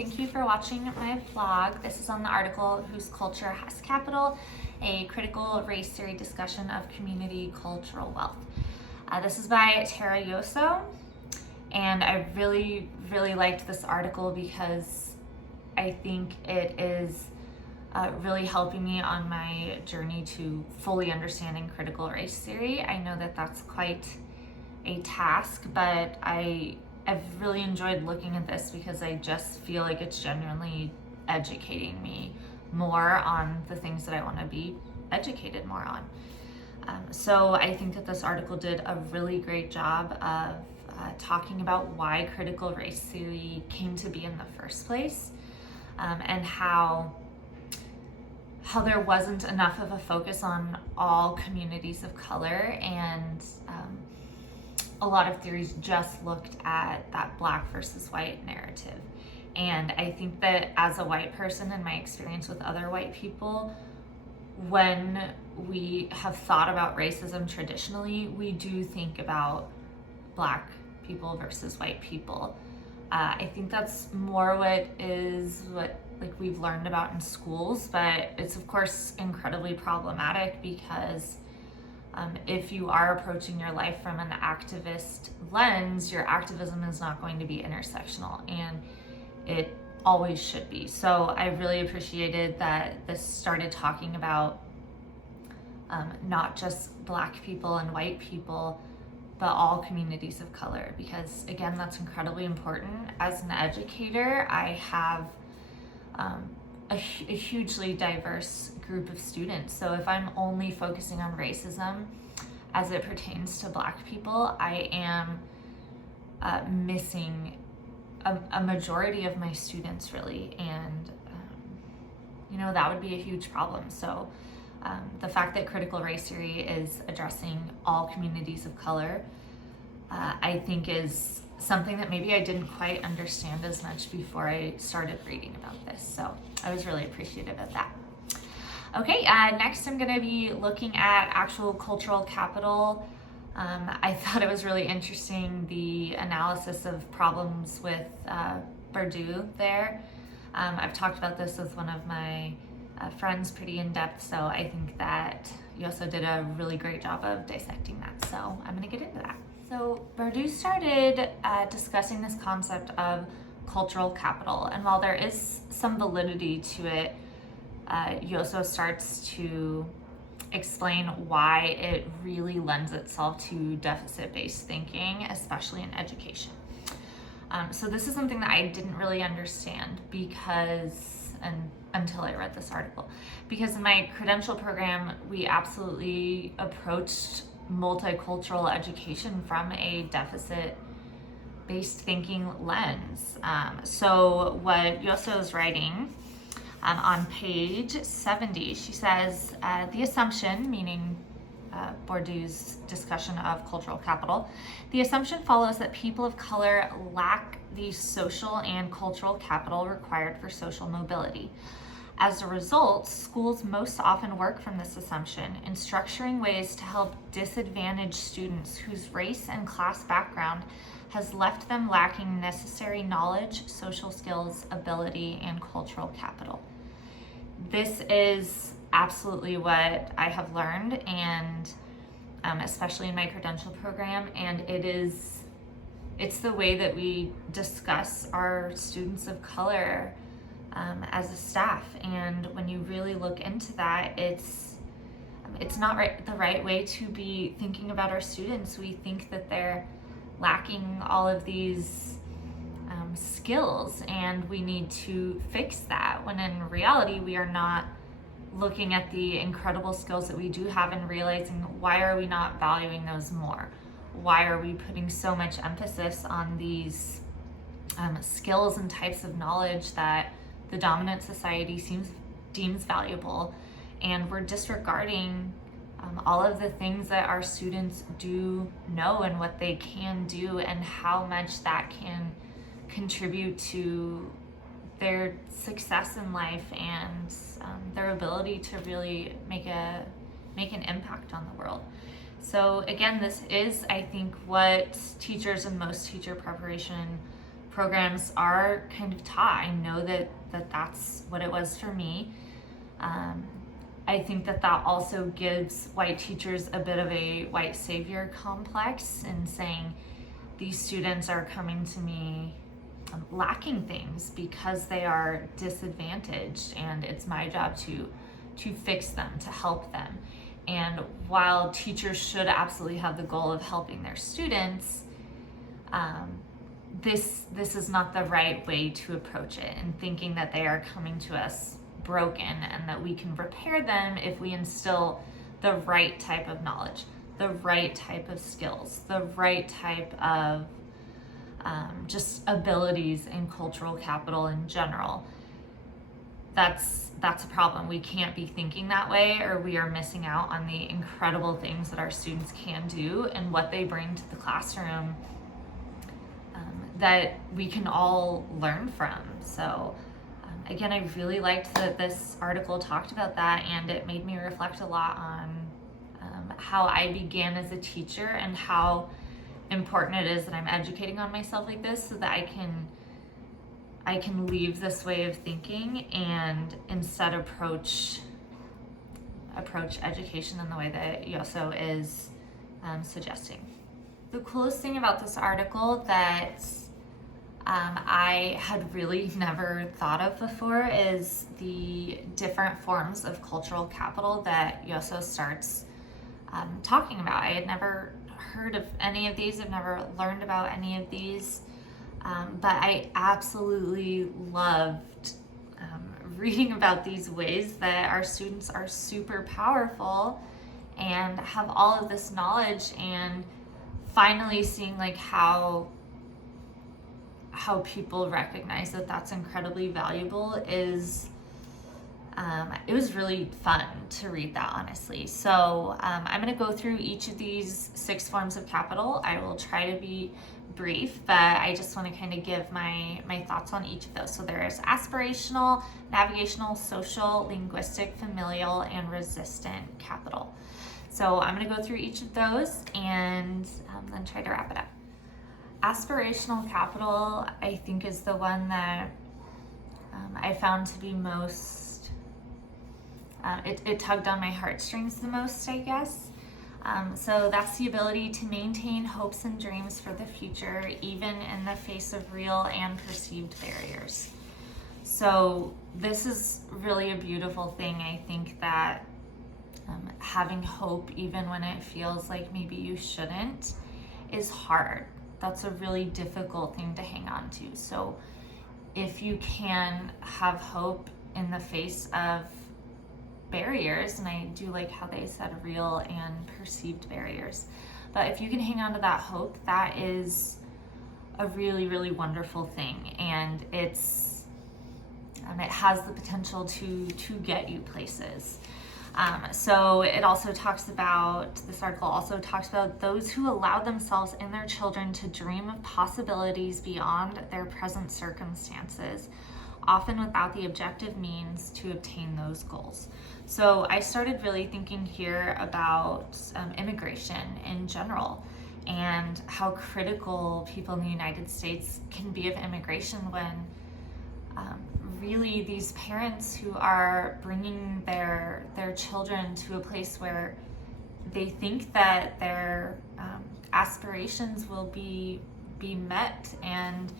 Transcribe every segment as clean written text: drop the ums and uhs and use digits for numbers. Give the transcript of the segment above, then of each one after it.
thank you for watching my vlog. This is on the article Whose Culture Has Capital, a critical race theory discussion of community cultural wealth. This is by Tara Yoso, and I really liked this article because I think it is really helping me on my journey to fully understanding critical race theory. I know that that's quite a task, but I've really enjoyed looking at this because I just feel like it's genuinely educating me more on the things that I want to be educated more on. So I think that this article did a really great job of talking about why critical race theory came to be in the first place, and how there wasn't enough of a focus on all communities of color, and a lot of theories just looked at that black versus white narrative. And I think that as a white person, in my experience with other white people, when we have thought about racism traditionally, we do think about black people versus white people. I think that's more what we've learned about in schools, but it's of course incredibly problematic because if you are approaching your life from an activist lens, your activism is not going to be intersectional, and it always should be. So I really appreciated that this started talking about not just black people and white people, but all communities of color, because again, that's incredibly important. As an educator, I have a hugely diverse group of students. So if I'm only focusing on racism as it pertains to black people, I am missing a majority of my students, really, and that would be a huge problem. So the fact that critical race theory is addressing all communities of color, I think is something that maybe I didn't quite understand as much before I started reading about this. So I was really appreciative of that. Okay, next I'm going to be looking at actual cultural capital. I thought it was really interesting, the analysis of problems with Purdue there. I've talked about this with one of my friends pretty in depth, so I think that you also did a really great job of dissecting that. So I'm going to get into that. So Purdue started discussing this concept of cultural capital, and while there is some validity to it, Yoso starts to explain why it really lends itself to deficit-based thinking, especially in education. So this is something that I didn't really understand until I read this article, because in my credential program, we absolutely approached multicultural education from a deficit-based thinking lens. So what Yoso is writing on page 70, she says, the assumption, meaning Bourdieu's discussion of cultural capital, the assumption follows that people of color lack the social and cultural capital required for social mobility. As a result, schools most often work from this assumption in structuring ways to help disadvantaged students whose race and class background has left them lacking necessary knowledge, social skills, ability, and cultural capital. This is absolutely what I have learned, and especially in my credential program, and it's the way that we discuss our students of color as a staff. And when you really look into that, it's not the right way to be thinking about our students. We think that they're lacking all of these skills, and we need to fix that, when in reality we are not looking at the incredible skills that we do have and realizing, why are we not valuing those more? Why are we putting so much emphasis on these skills and types of knowledge that the dominant society deems valuable, and we're disregarding all of the things that our students do know and what they can do, and how much that can contribute to their success in life and their ability to really make an impact on the world. So again, this is, I think, what teachers in most teacher preparation programs are kind of taught. I know that's what it was for me. I think that also gives white teachers a bit of a white savior complex in saying these students are coming to me lacking things because they are disadvantaged, and it's my job to fix them, to help them. And while teachers should absolutely have the goal of helping their students, this is not the right way to approach it, and thinking that they are coming to us broken and that we can repair them if we instill the right type of knowledge, the right type of skills, the right type of just abilities and cultural capital in general. That's a problem. We can't be thinking that way, or we are missing out on the incredible things that our students can do and what they bring to the classroom that we can all learn from. So again, I really liked that this article talked about that, and it made me reflect a lot on how I began as a teacher and how important it is that I'm educating on myself like this, so that I can leave this way of thinking and instead approach education in the way that Yoso is suggesting. The coolest thing about this article that I had really never thought of before is the different forms of cultural capital that Yoso starts talking about. I had never heard of any of these. I've never learned about any of these, but I absolutely loved reading about these ways that our students are super powerful and have all of this knowledge, and finally seeing like how people recognize that that's incredibly valuable is it was really fun to read that, honestly. So I'm going to go through each of these 6 forms of capital. I will try to be brief, but I just want to kind of give my thoughts on each of those. So there's aspirational, navigational, social, linguistic, familial, and resistant capital. So I'm going to go through each of those and then try to wrap it up. Aspirational capital, I think, is the one that I found to be most, it tugged on my heartstrings the most, I guess. So that's the ability to maintain hopes and dreams for the future, even in the face of real and perceived barriers. So this is really a beautiful thing. I think that having hope, even when it feels like maybe you shouldn't, is hard. That's a really difficult thing to hang on to. So if you can have hope in the face of barriers, and I do like how they said real and perceived barriers, but if you can hang on to that hope, that is a really, really wonderful thing. And it has the potential to get you places. So it also talks about, this article also talks about those who allow themselves and their children to dream of possibilities beyond their present circumstances, often without the objective means to obtain those goals. So I started really thinking here about immigration in general, and how critical people in the United States can be of immigration when really these parents who are bringing their children to a place where they think that their aspirations will be met, and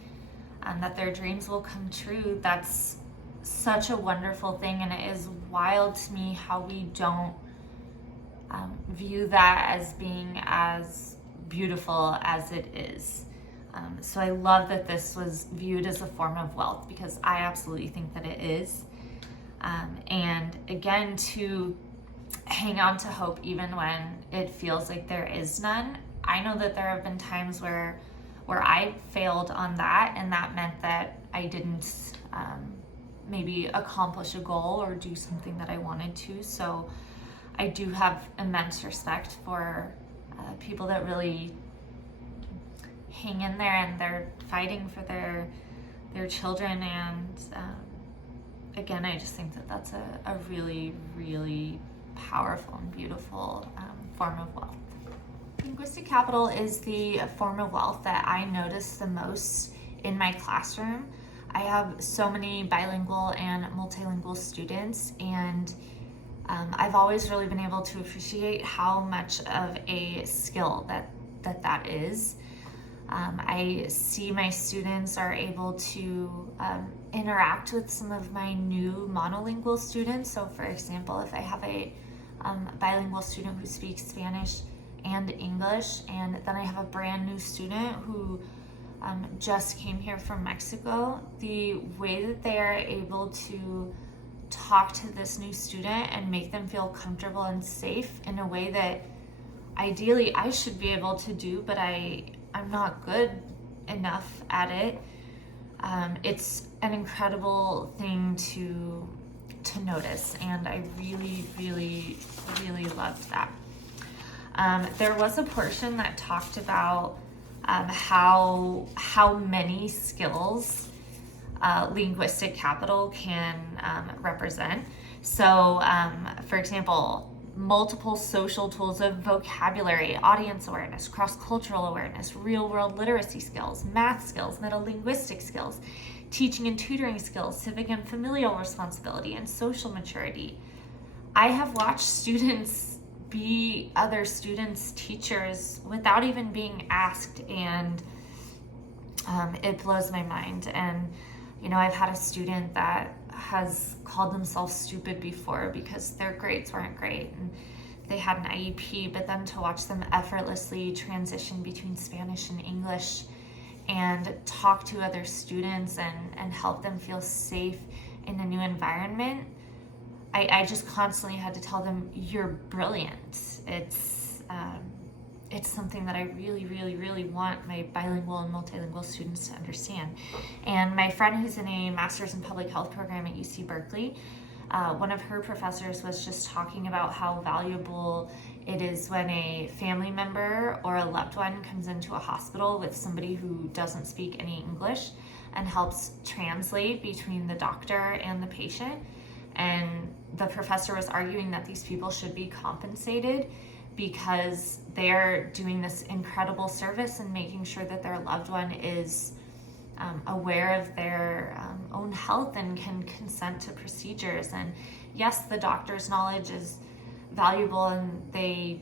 that their dreams will come true. That's such a wonderful thing, and it is wild to me how we don't view that as being as beautiful as it is. So I love that this was viewed as a form of wealth, because I absolutely think that it is. And again, to hang on to hope even when it feels like there is none. I know that there have been times where I failed on that, and that meant that I didn't maybe accomplish a goal or do something that I wanted to. So I do have immense respect for people that really hang in there, and they're fighting for their children. And again, I just think that that's a really, really powerful and beautiful form of wealth. Linguistic capital is the form of wealth that I notice the most in my classroom. I have so many bilingual and multilingual students, and I've always really been able to appreciate how much of a skill that is. I see my students are able to interact with some of my new monolingual students. So for example, if I have a bilingual student who speaks Spanish and English, and then I have a brand new student who just came here from Mexico, the way that they are able to talk to this new student and make them feel comfortable and safe in a way that ideally I should be able to do, but I'm not good enough at it. It's an incredible thing to notice, and I really, really, really loved that. There was a portion that talked about how many skills linguistic capital can represent. So, for example, multiple social tools of vocabulary, audience awareness, cross-cultural awareness, real-world literacy skills, math skills, metalinguistic skills, teaching and tutoring skills, civic and familial responsibility, and social maturity. I have watched students be other students' teachers without even being asked, and it blows my mind. And I've had a student that has called themselves stupid before because their grades weren't great and they had an IEP, but then to watch them effortlessly transition between Spanish and English and talk to other students and help them feel safe in a new environment, I just constantly had to tell them, you're brilliant. It's something that I really, really, really want my bilingual and multilingual students to understand. And my friend who's in a master's in public health program at UC Berkeley, one of her professors was just talking about how valuable it is when a family member or a loved one comes into a hospital with somebody who doesn't speak any English and helps translate between the doctor and the patient. And the professor was arguing that these people should be compensated because they're doing this incredible service and making sure that their loved one is aware of their own health and can consent to procedures. And yes, the doctor's knowledge is valuable and they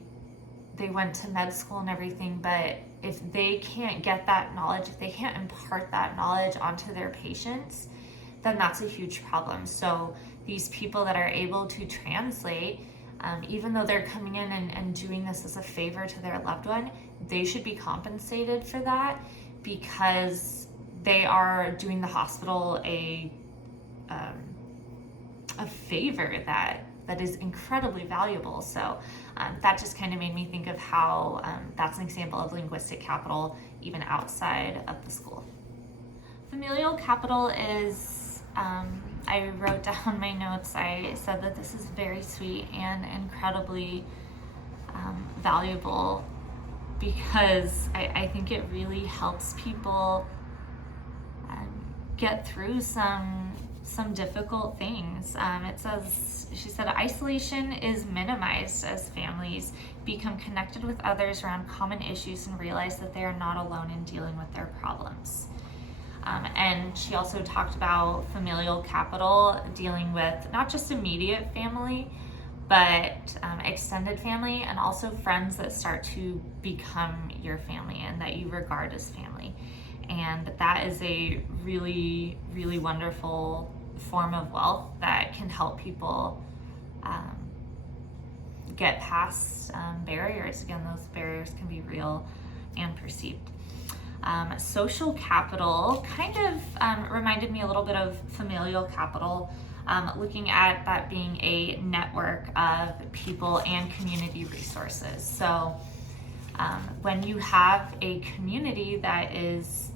went to med school and everything, but if they can't get that knowledge, if they can't impart that knowledge onto their patients, then that's a huge problem. So these people that are able to translate, even though they're coming in and doing this as a favor to their loved one, they should be compensated for that because they are doing the hospital a favor that is incredibly valuable. So that just kind of made me think of how that's an example of linguistic capital even outside of the school. Familial capital is, I wrote down my notes, I said that this is very sweet and incredibly valuable because I think it really helps people get through some difficult things. She said, isolation is minimized as families become connected with others around common issues and realize that they are not alone in dealing with their problems. And she also talked about familial capital dealing with not just immediate family, but extended family and also friends that start to become your family and that you regard as family. And that is a really, really wonderful form of wealth that can help people get past barriers. Again, those barriers can be real and perceived. Social capital kind of reminded me a little bit of familial capital, looking at that being a network of people and community resources. So when you have a community that is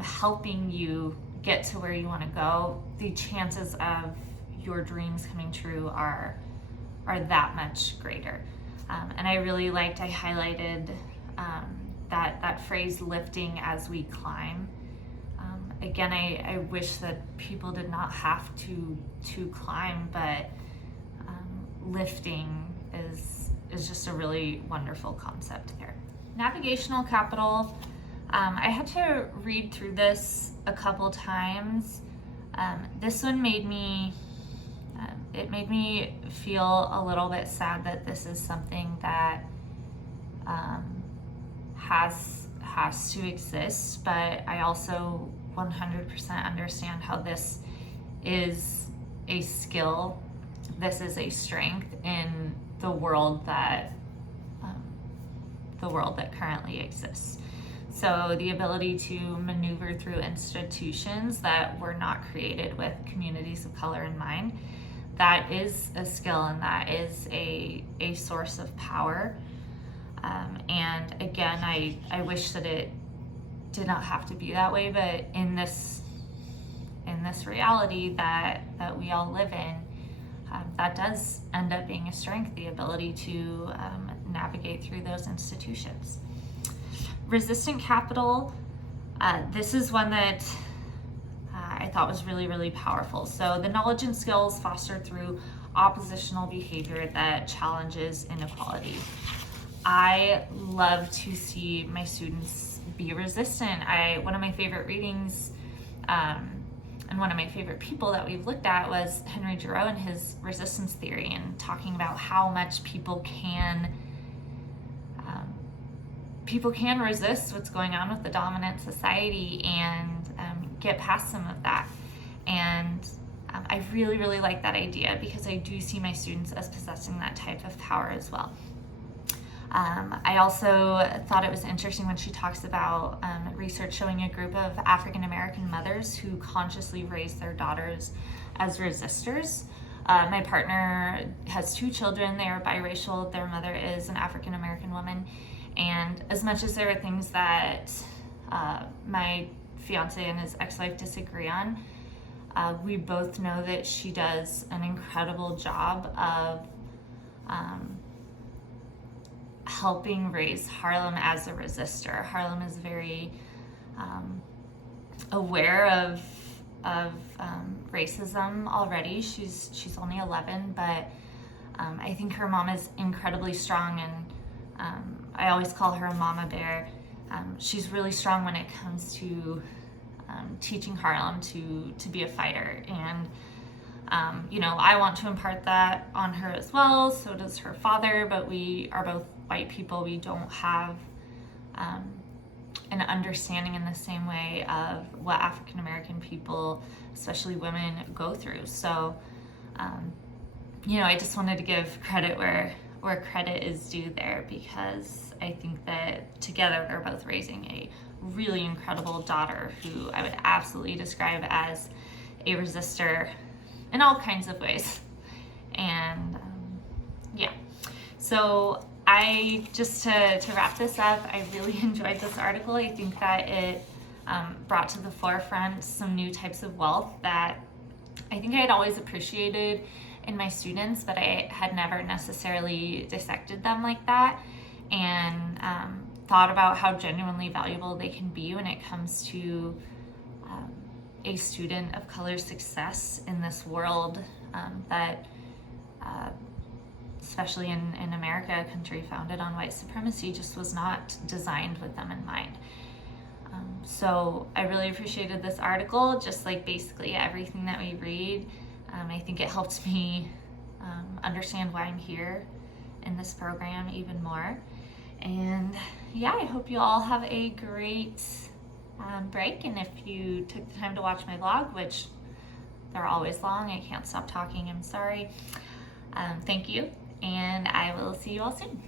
helping you get to where you want to go, the chances of your dreams coming true are that much greater. And I really liked, I highlighted that phrase, lifting as we climb. Again, I wish that people did not have to climb, but lifting is just a really wonderful concept there. Navigational capital, I had to read through this a couple times. This one made me feel a little bit sad that this is something that has to exist, but I also 100% understand how this is a skill. This is a strength in the world that currently exists. So the ability to maneuver through institutions that were not created with communities of color in mind, that is a skill, and that is a source of power. And again, I wish that it did not have to be that way, but in this reality that we all live in, that does end up being a strength, the ability to navigate through those institutions. Resistant capital, this is one that I thought was really, really powerful. So the knowledge and skills fostered through oppositional behavior that challenges inequality. I love to see my students be resistant. One of my favorite readings and one of my favorite people that we've looked at was Henry Thoreau and his resistance theory, and talking about how much people can resist what's going on with the dominant society and get past some of that. And I really, really like that idea, because I do see my students as possessing that type of power as well. I also thought it was interesting when she talks about research showing a group of African American mothers who consciously raise their daughters as resistors. My partner has 2 children. They are biracial. Their mother is an African American woman. And as much as there are things that my fiance and his ex-wife disagree on, we both know that she does an incredible job of helping raise Harlem as a resistor. Harlem is very aware of racism already. She's only 11, but I think her mom is incredibly strong, and I always call her a mama bear. She's really strong when it comes to teaching Harlem to be a fighter, and I want to impart that on her as well. So does her father, but we are both white people. We don't have an understanding in the same way of what African American people, especially women, go through. So I just wanted to give credit where credit is due there, because I think that together they're both raising a really incredible daughter who I would absolutely describe as a resistor in all kinds of ways. And so I just to wrap this up, I really enjoyed this article. I think that it brought to the forefront some new types of wealth that I think I had always appreciated in my students, but I had never necessarily dissected them like that, and thought about how genuinely valuable they can be when it comes to a student of color's success in this world that especially in America, a country founded on white supremacy, just was not designed with them in mind. So I really appreciated this article, just like basically everything that we read. I think it helped me understand why I'm here in this program even more. And I hope you all have a great break. And if you took the time to watch my vlog, which they're always long, I can't stop talking, I'm sorry. Thank you, and I will see you all soon.